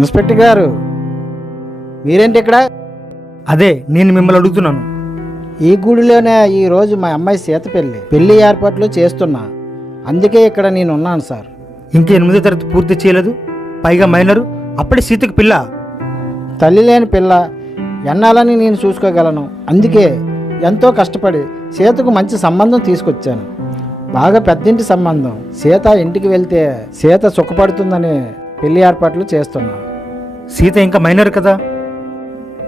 Inspector గారు, మీరేంటి ఇక్కడ? అదే నేను మిమ్మల్ని అడుగుతున్నాను. ఈ గుడిలోనే ఈరోజు మా అమ్మాయి సీత పెళ్లి ఏర్పాట్లు చేస్తున్నా. అందుకే ఇక్కడ నేను ఉన్నాను సార్. ఇంకా 8వ తరగతి పూర్తి చేయలేదు, పైగా మైనరు, అప్పుడే సీతకు పిల్ల. తల్లి లేని పిల్ల ఎన్నాలని నేను చూసుకోగలను. అందుకే ఎంతో కష్టపడి సీతకు మంచి సంబంధం తీసుకొచ్చాను. బాగా పెద్దింటి సంబంధం. సీత ఇంటికి వెళ్తే సీత సుఖపడుతుందని పెళ్లి ఏర్పాట్లు చేస్తున్నాను. సీత ఇంకా మైనర్ కదా,